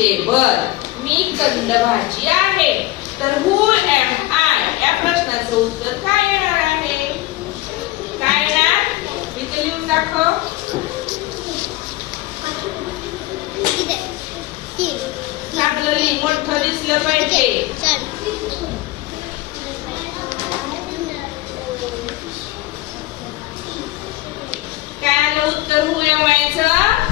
Vegetable. मी कंद भाजी आहे. तर हु एम आय या प्रश्नाचं उत्तर काय येणार आहे? काय येणार? इथे लिहून दाखव. चांगलं लिही, मोठं दिसलं पाहिजे. काय आलं उत्तर हु एम आयचं?